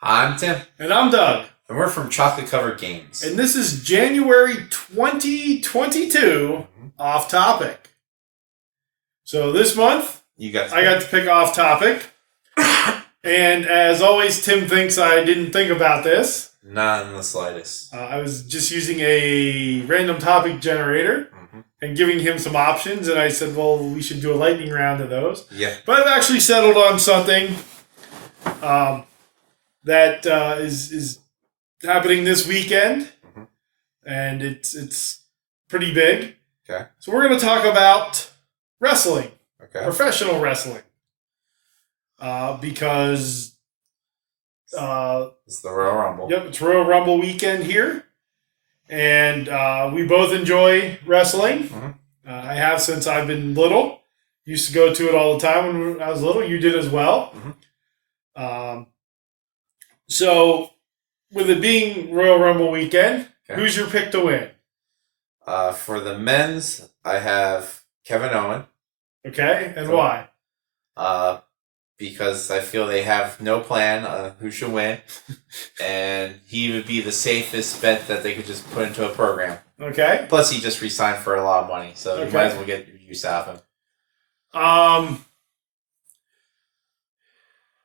I'm Tim. And I'm Doug. And we're from Chocolate Covered Games. And this is January 2022 Off Topic. So this month, I got to pick Off Topic. And as always, Tim thinks I didn't think about this. Not in the slightest. I was just using a random topic generator and giving him some options. And I said, well, we should do a lightning round of those. Yeah. But I've actually settled on something that is happening this weekend. And it's pretty big. Okay. So we're going to talk about wrestling. Okay. Professional wrestling. Because it's the Royal Rumble. Yep, it's Royal Rumble weekend here. And we both enjoy wrestling. I have since I've been little. Used to go to it all the time when I was little. You did as well. So, with it being Royal Rumble weekend, who's your pick to win? For the men's, I have Kevin Owen. Okay, and why? Because I feel they have no plan on who should win, and he would be the safest bet that they could just put into a program. Okay. Plus, he just re-signed for a lot of money, so you might as well get use out of him.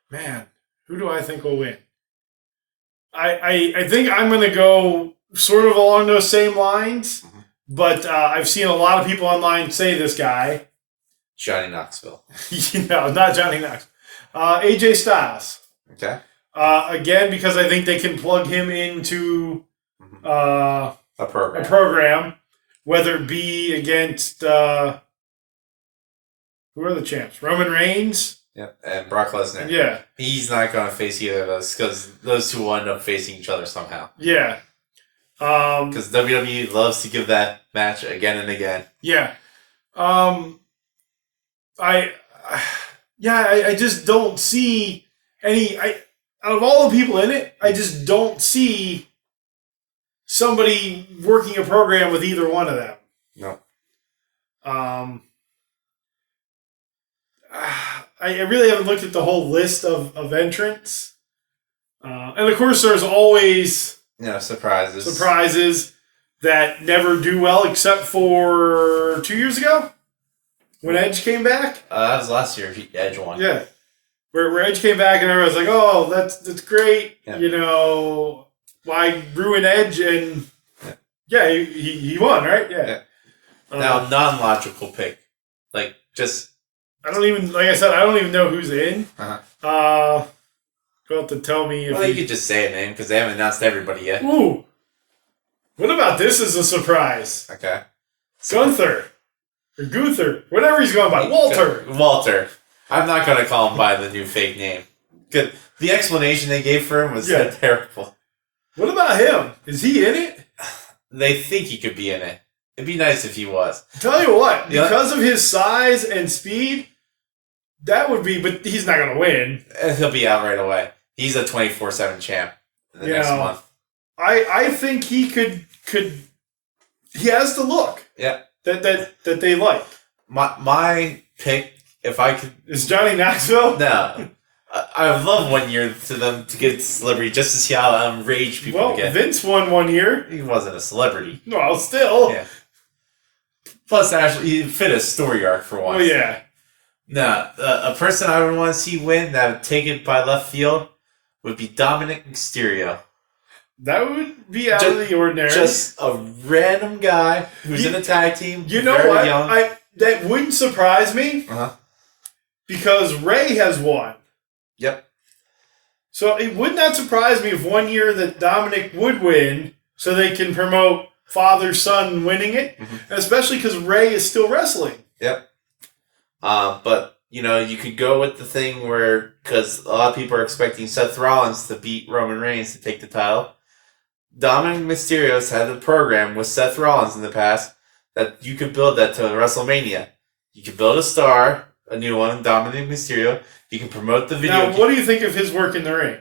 Man, who do I think will win? I think I'm going to go sort of along those same lines, but I've seen a lot of people online say this guy. Johnny Knoxville. No, not Johnny Knoxville. AJ Styles. Okay. Again, because I think they can plug him into a program, whether it be against who are the champs? Roman Reigns. Yep, and Brock Lesnar. Yeah. He's not going to face either of those because those two will end up facing each other somehow. Yeah. Because WWE loves to give that match again and again. Yeah. I just don't see any. Out of all the people in it, I just don't see somebody working a program with either one of them. No. I really haven't looked at the whole list of entrants. And of course, there's always surprises that never do well, except for 2 years ago when Edge came back. That was last year. Edge won. Yeah, where Edge came back and everyone was like, "Oh, that's great." Yeah. You know, why ruin Edge? And he won, right? Yeah. Now, non-logical pick, like just. I don't even know who's in. You'll have to tell me. Well, you could just say a name because they haven't announced everybody yet. Ooh. What about this as a surprise? Okay. Gunther. Or Gunther. Whatever he's going by. Walter. I'm not going to call him by the new fake name. Good. The explanation they gave for him was terrible. What about him? Is he in it? They think he could be in it. It'd be nice if he was. Tell you what, because of his size and speed, that would be, but he's not going to win. He'll be out right away. He's a 24/7 champ in the next month. I think he could he has the look. Yeah. That they like. My pick, if I could, is Johnny Knoxville? No. I would love 1 year to them to get celebrity just to see how enraged people get. Vince won 1 year. He wasn't a celebrity. Well, still. Yeah. Plus, actually, he fit a story arc for once. Oh, yeah. No, a person I would want to see win that would take it by left field would be Dominic Mysterio. That would be out of the ordinary. Just a random guy who's in a tag team. You know what? Young. That wouldn't surprise me. Because Ray has won. Yep. So it would not surprise me if 1 year that Dominic would win, so they can promote father-son winning it, especially because Ray is still wrestling. Yep. But, you could go with the thing where, because a lot of people are expecting Seth Rollins to beat Roman Reigns to take the title. Dominic Mysterio's had a program with Seth Rollins in the past that you could build that to WrestleMania. You could build a star, a new one, Dominic Mysterio. You can promote the video. Now, what do you think of his work in the ring?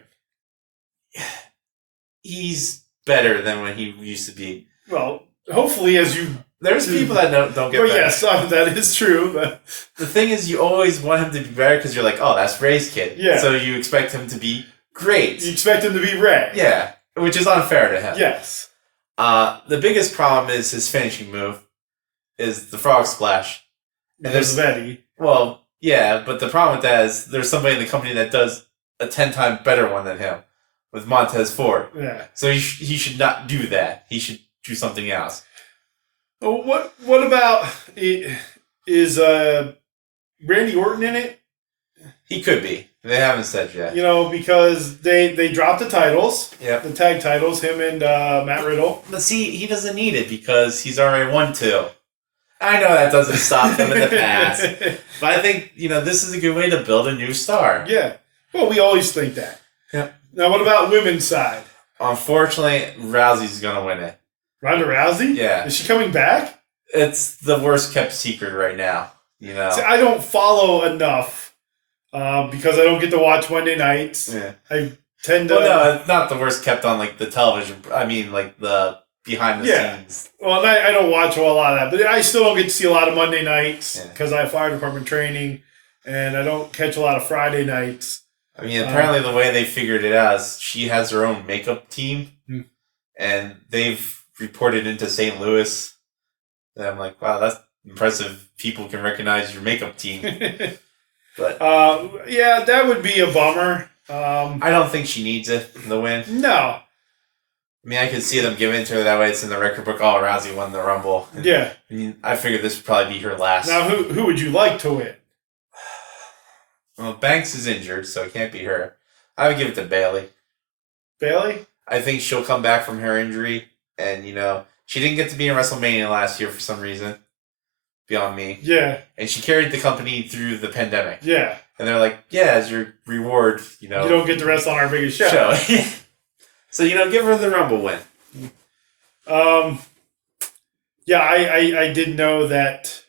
He's better than when he used to be. Well, hopefully, as you There's people that don't get better. Yes, that is true. But the thing is, you always want him to be better because you're like, oh, that's Ray's kid. Yeah. So you expect him to be great. You expect him to be Ray. Yeah, which is unfair to him. Yes. The biggest problem is his finishing move, is the frog splash. And there's Eddie. Well, yeah, but the problem with that is there's somebody in the company that does a 10-time better one than him, with Montez Ford. Yeah. So he should not do that. He should do something else. Oh, what about is Randy Orton in it? He could be. They haven't said yet. Because they dropped the titles. Yeah. The tag titles, him and Matt Riddle. But see, he doesn't need it because he's already won 2. I know that doesn't stop him in the past. But I think, this is a good way to build a new star. Yeah. Well, we always think that. Yeah. Now, what about women's side? Unfortunately, Rousey's going to win it. Ronda Rousey? Yeah. Is she coming back? It's the worst kept secret right now. See, I don't follow enough because I don't get to watch Monday nights. Yeah. I tend to... Well, no, it's not the worst kept on, the television. I mean, the behind the scenes. Well, I don't watch a lot of that, but I still don't get to see a lot of Monday nights because I have fire department training, and I don't catch a lot of Friday nights. I mean, apparently the way they figured it out is she has her own makeup team, and they've reported into St. Louis. And I'm like, wow, that's impressive. People can recognize your makeup team. But that would be a bummer. I don't think she needs it, the win. No. I mean, I could see them giving it to her that way. It's in the record book. Oh, Rousey won the Rumble. And, yeah. I mean, I figured this would probably be her last. Now, who would you like to win? Well, Banks is injured, so it can't be her. I would give it to Bayley. Bayley? I think she'll come back from her injury, and, she didn't get to be in WrestleMania last year for some reason. Beyond me. Yeah. And she carried the company through the pandemic. Yeah. And they're like, yeah, as your reward, You don't get to wrestle on our biggest show. So, give her the Rumble win. Yeah, I did know that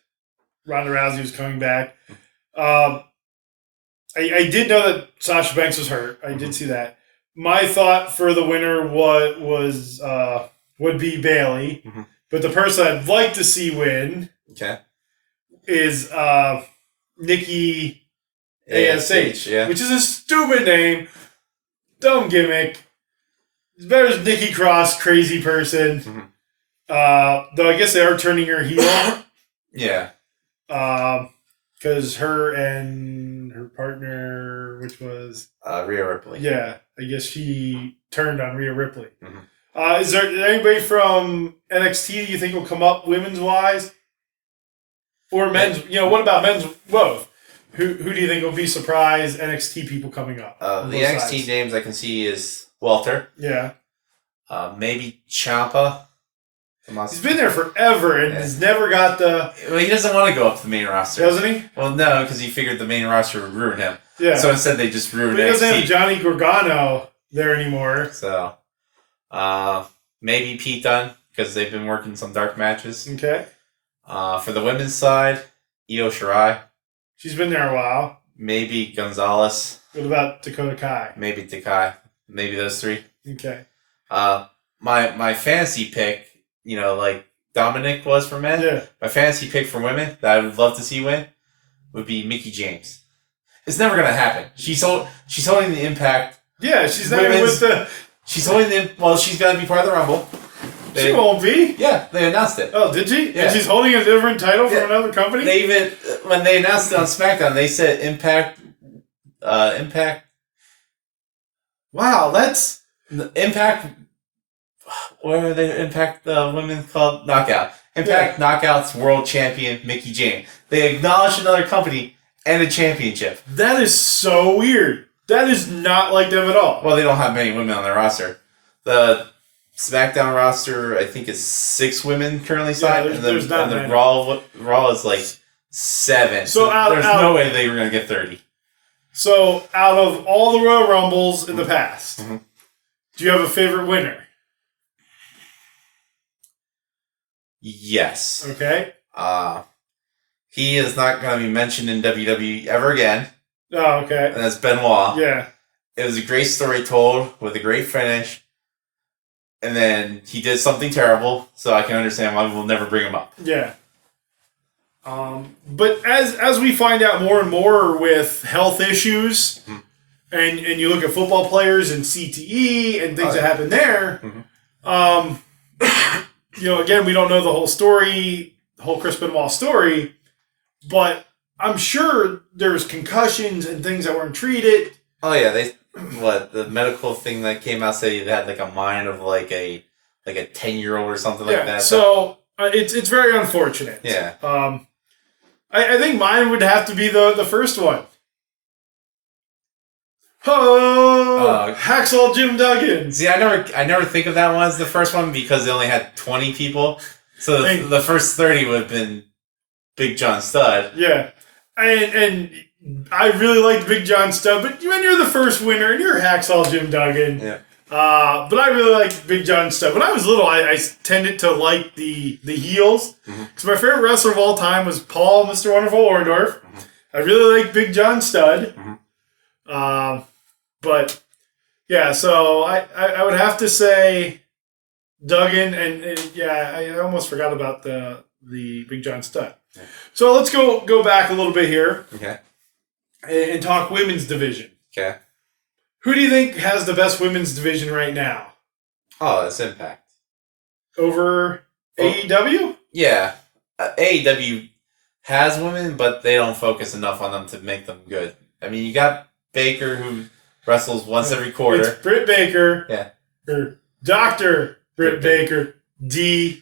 Ronda Rousey was coming back. I did know that Sasha Banks was hurt. I did see that. My thought for the winner would be Bayley. Mm-hmm. But the person I'd like to see win is Nikki ASH, which is a stupid name, dumb gimmick. It's better as Nikki Cross, crazy person. Mm-hmm. Though I guess they are turning her heel. Yeah. Because her and her partner, which was Rhea Ripley. Yeah, I guess she turned on Rhea Ripley. Mm-hmm. Is there anybody from NXT you think will come up women's wise? Or men's? What about men's? Both. Who do you think will be surprise NXT people coming up? The NXT names I can see is Walter. Yeah. Maybe Ciampa. He's been there forever and has never got the... Well, he doesn't want to go up to the main roster. Doesn't he? Well, no, because he figured the main roster would ruin him. Yeah. So instead they just ruined NXT. He doesn't have Johnny Gargano there anymore. So, maybe Pete Dunne, because they've been working some dark matches. Okay. For the women's side, Io Shirai. She's been there a while. Maybe Gonzalez. What about Dakota Kai? Maybe Takai. Maybe those 3. Okay. My fantasy pick, like Dominic was for men. Yeah. My fantasy pick for women that I would love to see win would be Mickie James. It's never gonna happen. She's holding the Impact. Yeah, she's not even with the. She's holding the. Well, she's gonna be part of the Rumble. She won't be. Yeah, they announced it. Oh, did she? Yeah. And she's holding a different title from another company. They even when they announced it on SmackDown, they said Impact. Impact. Wow, that's Impact. What are they? Impact Women's Club Knockout. Impact Knockouts World Champion Mickie James. They acknowledged another company and a championship. That is so weird. That is not like them at all. Well, they don't have many women on their roster. The SmackDown roster, I think, is 6 women currently signed, and the Raw is like 7. So there's no way they were going to get 30. So out of all the Royal Rumbles in the past, do you have a favorite winner? Yes. Okay. He is not going to be mentioned in WWE ever again. Oh, okay. And that's Benoit. Yeah. It was a great story told with a great finish. And then he did something terrible, so I can understand why we'll never bring him up. Yeah. But as we find out more and more with health issues and you look at football players and CTE and things that happen there, again, we don't know the whole story, the whole Chris Benoit story, but I'm sure there's concussions and things that weren't treated. Oh yeah, the medical thing that came out said he had like a mind of like a 10-year-old or something like that. So it's very unfortunate. Yeah. I think mine would have to be the first one. Oh, Hacksaw Jim Duggan. See, I never think of that one as the first one because they only had 20 people. So the first 30 would have been Big John Studd. Yeah. And I really liked Big John Studd, but when you're the first winner and you're Hacksaw Jim Duggan. Yeah. But I really liked Big John Studd. When I was little, I tended to like the heels. Because my favorite wrestler of all time was Paul, Mr. Wonderful Orndorff. I really liked Big John Studd. But, yeah, so I would have to say Duggan. And I almost forgot about the Big John Studd. Yeah. So let's go back a little bit here. Okay. And talk women's division. Okay. Who do you think has the best women's division right now? Oh, it's Impact. Over AEW? Yeah. AEW has women, but they don't focus enough on them to make them good. I mean, you got Baker, who wrestles once every quarter. It's Britt Baker. Yeah. Or Dr. Britt Baker. DMD.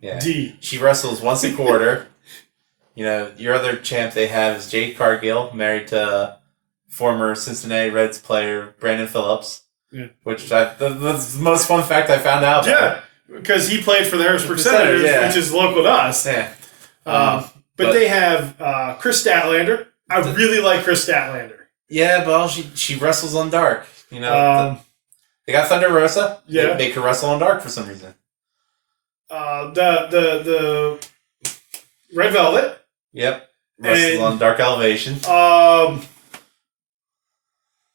Yeah. She wrestles once a quarter. Your other champ they have is Jade Cargill, married to former Cincinnati Reds player Brandon Phillips. Yeah. Which the most fun fact I found out. Yeah, because he played for the Harrisburg Senators, which is local to us. Yeah. But they have Chris Statlander. I really like Chris Statlander. Yeah, but she wrestles on dark. They got Thunder Rosa. Yeah. They could wrestle on dark for some reason. The Red Velvet. Yep. Wrestles on Dark Elevation.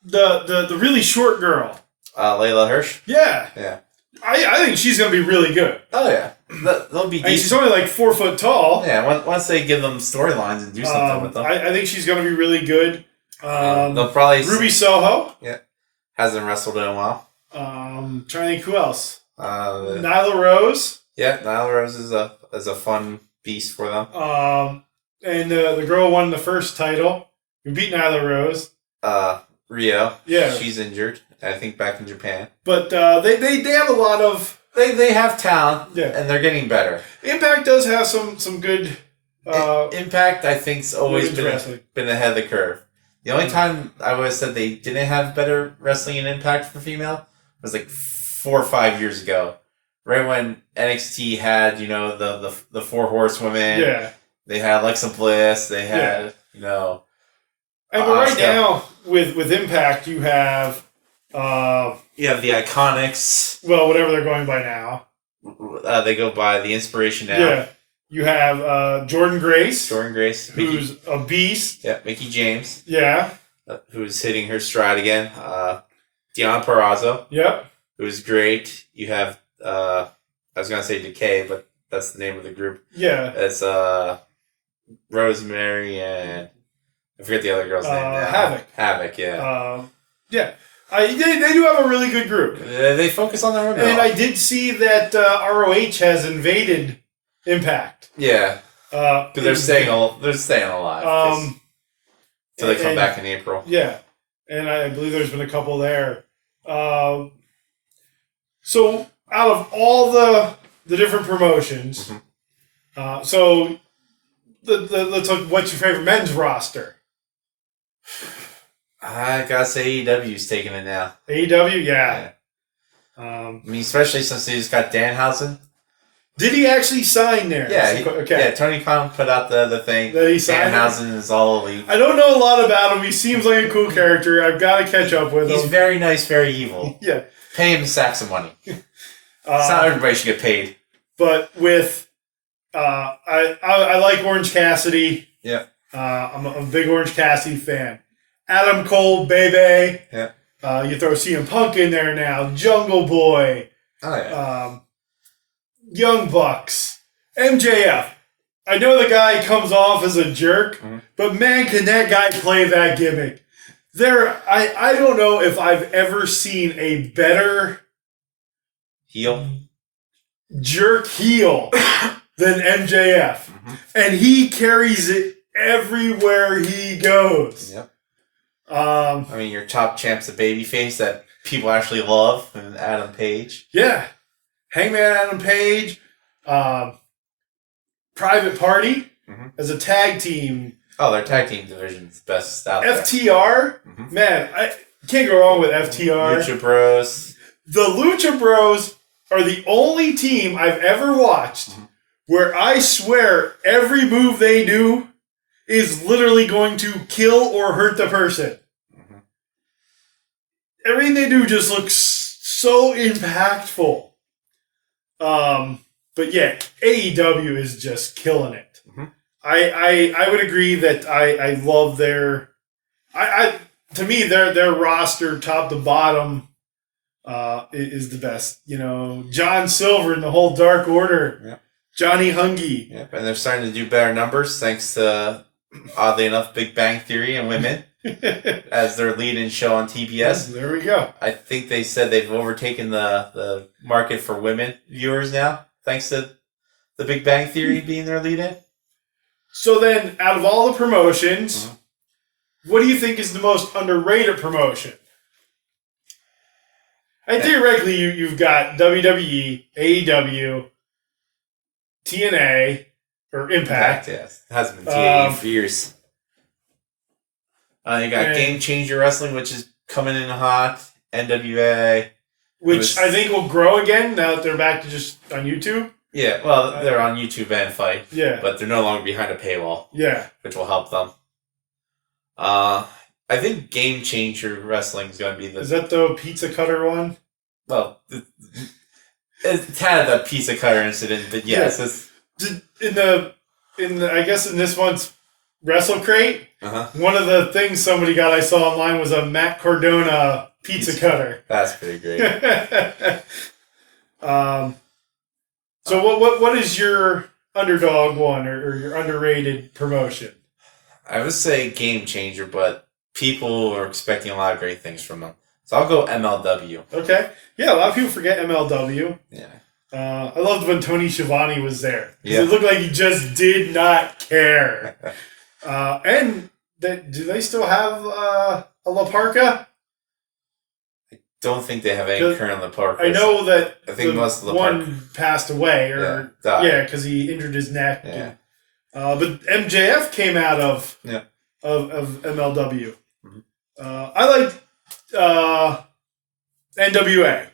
The really short girl. Layla Hirsch. Yeah. Yeah. I think she's gonna be really good. Oh yeah. They'll be decent. And she's only like 4 foot tall. Yeah. Once they give them storylines and do something with them, I think she's gonna be really good. They'll probably Ruby Soho. Yeah. Hasn't wrestled in a while. Trying to think who else. Nyla Rose. Yeah, Nyla Rose is a fun beast for them. And the girl won the first title. We beat Nyla Rose. Rio. Yeah. She's injured. I think back in Japan. But they have a lot of... They have talent. Yeah. And they're getting better. Impact does have some good... Impact, I think, has always been ahead of the curve. The only time I would have said they didn't have better wrestling in Impact for female was like 4 or 5 years ago. Right when NXT had, the 4 horsewomen. Yeah. They had Alexa Bliss. They had, And but right now, with Impact, you have... you have the Iconics. Well, whatever they're going by now. They go by the Inspiration now. Yeah. You have Jordan Grace. Who's a beast. Yeah, Mickey James. Yeah. Who's hitting her stride again. Deonna Purrazzo. Yep. Who's great. You have, I was going to say Decay, but that's the name of the group. Yeah. It's Rosemary and I forget the other girl's name now. Havoc. Havoc, yeah. Yeah. They do have a really good group. They focus on their women. And I did see that ROH has invaded Impact. Yeah. Because they're staying alive. Until they come back in April. Yeah. And I believe there's been a couple there. So out of all the different promotions, so let's look. What's your favorite men's roster? I gotta say AEW's taking it now. AEW, yeah. I mean, especially since they just got Danhausen. Did he actually sign there? Yeah. Okay. Yeah. Tony Khan put out the thing. That he signed. Danhausen is all elite. I don't know a lot about him. He seems like a cool character. I've got to catch up with him. He's very nice, very evil. Yeah. Pay him a sack some money. It's not everybody should get paid. But with, I like Orange Cassidy. Yeah. I'm a big Orange Cassidy fan. Adam Cole, baby. Yeah. You throw CM Punk in there now. Jungle Boy. Oh yeah. Young Bucks. MJF. I know the guy comes off as a jerk, but man, can that guy play that gimmick? I don't know if I've ever seen a better heel jerk heel than MJF. Mm-hmm. And he carries it everywhere he goes. Yep. I mean, your top champ's a babyface that people actually love, and Adam Page. Yeah. Hangman Adam Page, Private Party as a tag team. Oh, their tag team division's best out there. FTR? Mm-hmm. Man, I can't go wrong with FTR. Lucha Bros. The Lucha Bros are the only team I've ever watched where I swear every move they do is literally going to kill or hurt the person. Mm-hmm. Everything they do just looks so impactful. But yeah, AEW is just killing it. Mm-hmm. I would agree that I love their to me their roster top to bottom is the best. You know, John Silver and the whole Dark Order. Yep. Johnny Hungy. Yep, and they're starting to do better numbers thanks to, oddly enough, Big Bang Theory and women as their lead-in show on TBS. There we go. I think they said they've overtaken the market for women viewers now, thanks to the Big Bang Theory being their lead-in. So then, out of all the promotions, what do you think is the most underrated promotion? And theoretically, you've got WWE, AEW, TNA, or Impact. Yes. It hasn't been TNA for years. You got Game Changer Wrestling, which is coming in hot. NWA. Which I think will grow again now that they're back to just on YouTube. Yeah, well, they're on YouTube and Fight. Yeah. But they're no longer behind a paywall. Yeah. Which will help them. I think Game Changer Wrestling is going to be the... Is that the pizza cutter one? Well, it's had a pizza cutter incident, but yes. Yeah. I guess in this month's Wrestle Crate, one of the things somebody got I saw online was a Matt Cardona pizza cutter. That's pretty great. So what is your underdog one or your underrated promotion? I would say Game Changer, but people are expecting a lot of great things from them. So I'll go MLW. Okay. Yeah, a lot of people forget MLW. Yeah. I loved when Tony Schiavone was there. Yeah. It looked like he just did not care. And do they still have a La Parka? I don't think they have any current La Parka. I know that I think most of the one passed away. Because he injured his neck. Yeah. But MJF came out of MLW. Mm-hmm. I like NWA.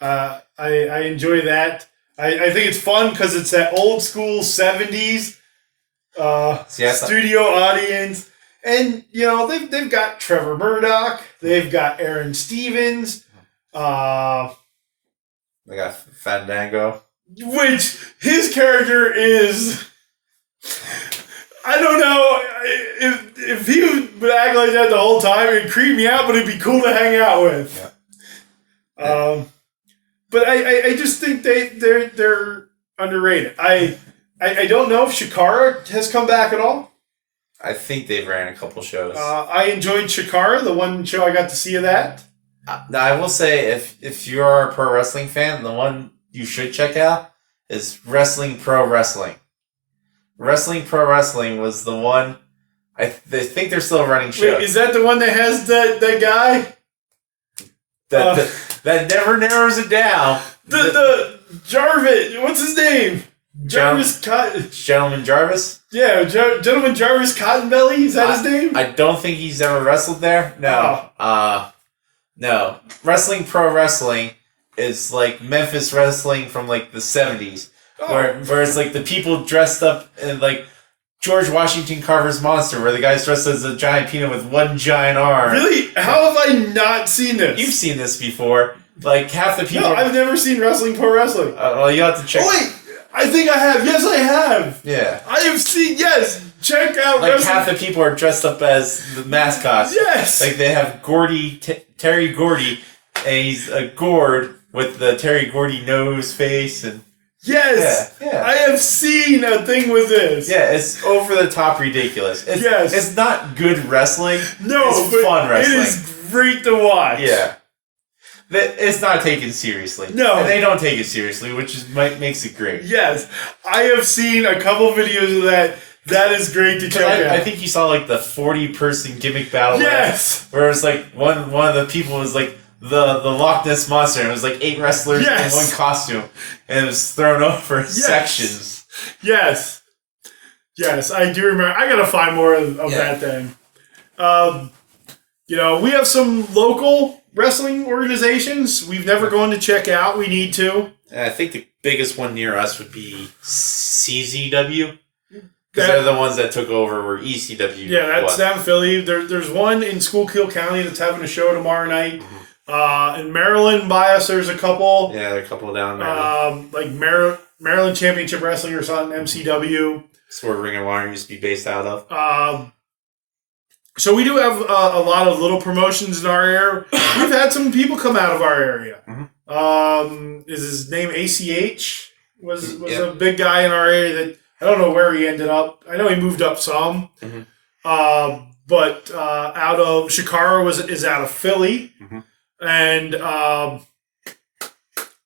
I enjoy that. I think it's fun because it's that old school 70s studio audience. And, you know, they've got Trevor Murdoch. They've got Aaron Stevens. They got Fandango. Which his character is... I don't know if he would act like that the whole time. It'd creep me out, but it'd be cool to hang out with. Yeah. But I just think they're underrated. I don't know if Shikara has come back at all. I think they've ran a couple shows. I enjoyed Shikara, the one show I got to see of that. Now I will say, if you're a pro wrestling fan, the one you should check out is Wrestling Pro Wrestling. Wrestling Pro Wrestling was the one. They think they're still running shows. Wait, is that the one that has that guy? That never narrows it down. The Jarvis, what's his name? Jarvis Gentleman Jarvis? Yeah, Gentleman Jarvis Cottonbelly, is that his name? I don't think he's ever wrestled there. No. No. Wrestling Pro Wrestling is like Memphis wrestling from like the 70s. Where it's like the people dressed up in like George Washington Carver's Monster, where the guy's dressed as a giant peanut with one giant arm. Really? How have I not seen this? You've seen this before. Like half the people. No, I've never seen Wrestling Pro Wrestling. Well, you have to check. Oh, wait, I think I have. Yes, I have. Yeah. I have seen. Yes, check out. Like half the people are dressed up as the mascots. Yes. Like they have Terry Gordy, and he's a gourd with the Terry Gordy nose face and. Yes, yeah. I have seen a thing with this. Yeah, it's over the top ridiculous. It's not good wrestling. No, it's but fun wrestling. It is great to watch. Yeah, it's not taken seriously. No, and they don't take it seriously, which makes it great. Yes, I have seen a couple videos of that. That is great to check out. I think you saw like the 40-person gimmick battle. Yes, where it's like one of the people was like the Loch Ness Monster, and it was like 8 wrestlers in one costume, and it was thrown over sections. Yes, I do remember. I gotta find more of that thing. We have some local wrestling organizations we've never gone to check out. We need to. I think the biggest one near us would be CZW. Because they're the ones that took over where ECW that's down in Philly. There's one in Schuylkill County that's having a show tomorrow night. Mm-hmm. In Maryland, by us, there's a couple. Yeah, there are a couple down there. Like Maryland Championship Wrestling or something, MCW. That's where Ring of Honor used to be based out of. So we do have a lot of little promotions in our area. We've had some people come out of our area. Mm-hmm. Is his name ACH? Was a big guy in our area that... I don't know where he ended up. I know he moved up some. Mm-hmm. But out of Shikara is out of Philly. Mm-hmm. And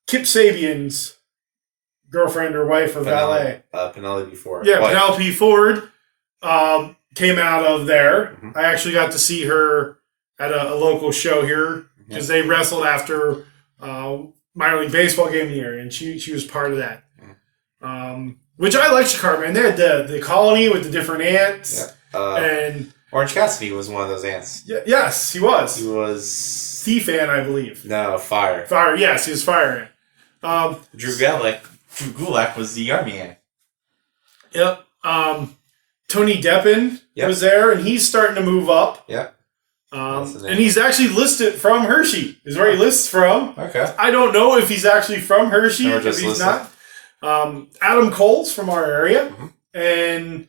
Kip Sabian's girlfriend or wife or valet. Penelope Ford. Yeah, Penelope Ford came out of there. Mm-hmm. I actually got to see her at a local show here because they wrestled after minor league baseball game in the area, and she was part of that. Mm-hmm. Which I like Shikara, man. They had the colony with the different ants. Yeah. And Orange Cassidy was one of those ants. Yeah, yes, he was. He was... Thief ant, I believe. No, Fire. Fire, yes, he was Fire ant. Drew Gulak was the Army ant. Yep. Tony Deppen was there, and he's starting to move up. Yep. And he's actually listed from Hershey, is where he lists from. Okay. I don't know if he's actually from Hershey, if he's not. Adam Cole's from our area, and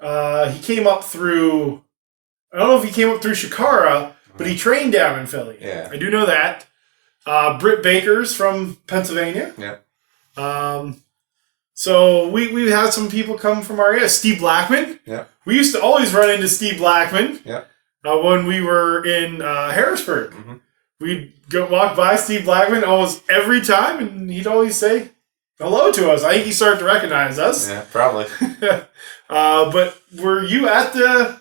he came up through... I don't know if he came up through Shikara, but he trained down in Philly. Yeah. I do know that. Britt Baker's from Pennsylvania. Yeah. So we've had some people come from our area. Steve Blackman. Yeah. We used to always run into Steve Blackman. Yeah. When we were in Harrisburg. Mm-hmm. We'd walk by Steve Blackman almost every time, and he'd always say hello to us. I think he started to recognize us. Yeah, probably. But were you at the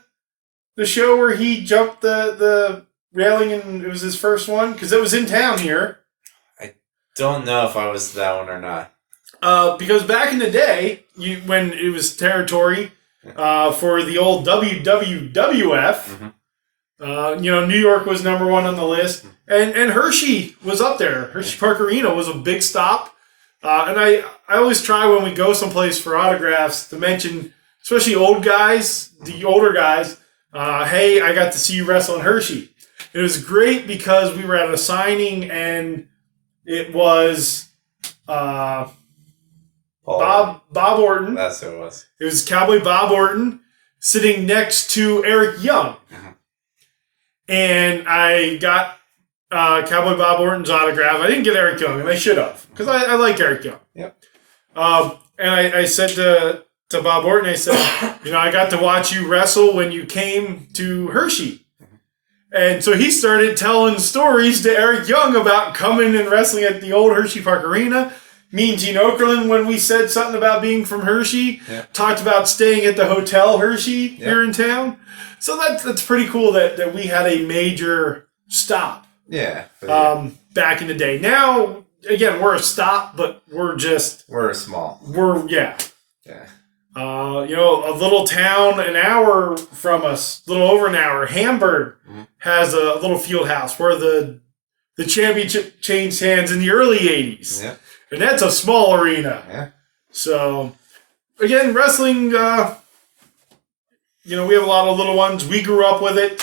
show where he jumped the railing and it was his first one? Because it was in town here. I don't know if I was that one or not. Because back in the day, when it was territory for the old WWWF, New York was number one on the list. And Hershey was up there. Hershey Park Arena was a big stop. And I always try when we go someplace for autographs to mention, especially the older guys, hey, I got to see you wrestle in Hershey. It was great because we were at a signing and it was Bob Orton. That's who it was. It was Cowboy Bob Orton sitting next to Eric Young. Mm-hmm. And I got Cowboy Bob Orton's autograph. I didn't get Eric Young, and I should have, because I like Eric Young. Yep. And I said to Bob Orton, I said, I got to watch you wrestle when you came to Hershey. And so he started telling stories to Eric Young about coming and wrestling at the old Hershey Park Arena. Me and Gene Okerlund, when we said something about being from Hershey, talked about staying at the Hotel Hershey here in town. So that's pretty cool that we had a major stop. Yeah. Back in the day. Now, again, we're a stop, but we're small. Yeah. A little town an hour from us, a little over an hour, Hamburg, has a little field house where the championship changed hands in the early 80s. Yeah. And that's a small arena. Yeah. So, again, wrestling, we have a lot of little ones. We grew up with it.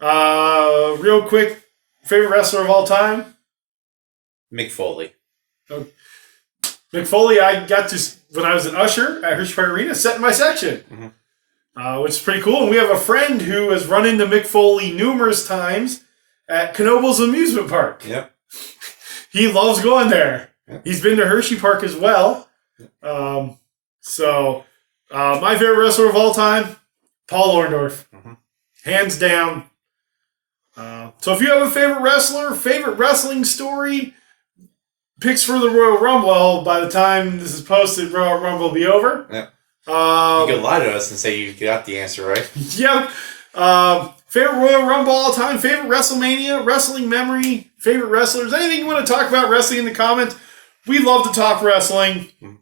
Mm-hmm. Real quick, favorite wrestler of all time? Mick Foley. Mick Foley, I got to, when I was an usher at Hershey Park Arena, set in my section, which is pretty cool. And we have a friend who has run into Mick Foley numerous times at Knoebels Amusement Park. Yep. He loves going there. Yep. He's been to Hershey Park as well. My favorite wrestler of all time, Paul Orndorff. Mm-hmm. Hands down. So if you have a favorite wrestler, favorite wrestling story, picks for the Royal Rumble, by the time this is posted, Royal Rumble will be over. Yeah. You can lie to us and say you got the answer right. Yep. Favorite Royal Rumble all time, favorite WrestleMania, wrestling memory, favorite wrestlers, anything you want to talk about wrestling in the comments. We love to talk wrestling. Mm-hmm.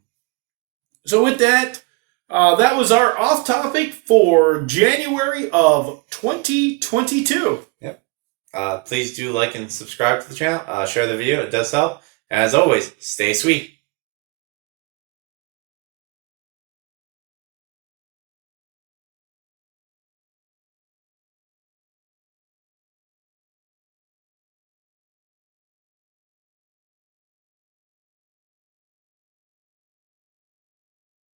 So with that, that was our off topic for January of 2022. Yep. Please do like and subscribe to the channel. Share the video. It does help. And as always, stay sweet.